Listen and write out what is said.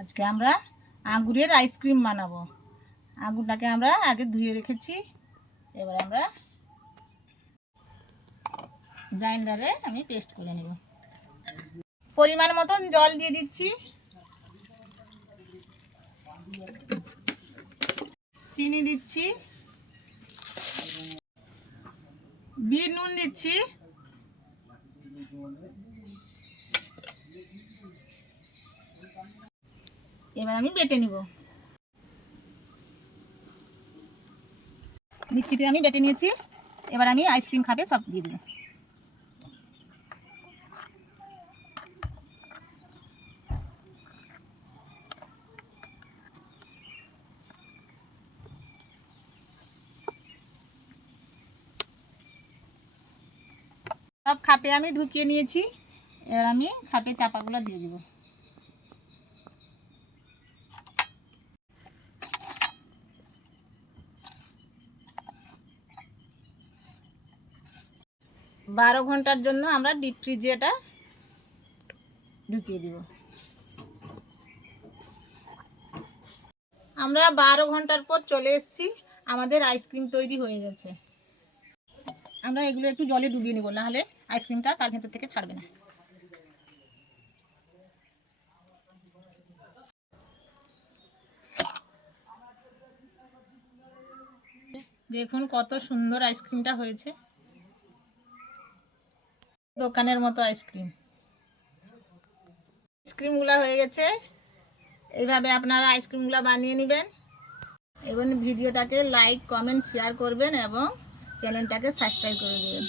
আজকে আমরা আঙ্গুরের আইসক্রিম বানাবো। আঙ্গুরটাকে আমরা আগে ধুয়ে রেখেছি, এবার আমরা গ্রাইন্ডারে আমি পেস্ট করে নেব। পরিমাণ মতন জল দিয়ে দিচ্ছি, চিনি দিচ্ছি, বিট নুন দিচ্ছি, এবার আমি বেটে নিব। মিক্সিতে আমি বেটে নিয়েছি, এবার আমি আইসক্রিম খাবে সব দিয়ে দেব। সব খাপে আমি ঢুকিয়ে নিয়েছি, এবার আমি খাপে চাপাগুলো দিয়ে দেব। বারো ঘন্টার জন্য আমরা ডিপ ফ্রিজে এটা ঢুকিয়ে দিব। আমরা 12 ঘন্টার পর চলে এসেছি, আমাদের আইসক্রিম তৈরি হয়ে গেছে। আমরা এগুলো একটু জলে ডুবিয়ে নেব, নাহলে আইসক্রিমটা তার ভেতর থেকে ছাড়বে না। দেখুন কত সুন্দর আইসক্রিমটা হয়েছে, দোকানের মতো আইসক্রিম। আইসক্রিমগুলো হয়ে গেছে, এইভাবে আপনারা আইসক্রিমগুলো বানিয়ে নেবেন এবং ভিডিওটাকে লাইক কমেন্ট শেয়ার করবেন এবং চ্যানেলটাকে সাবস্ক্রাইব করে দেবেন।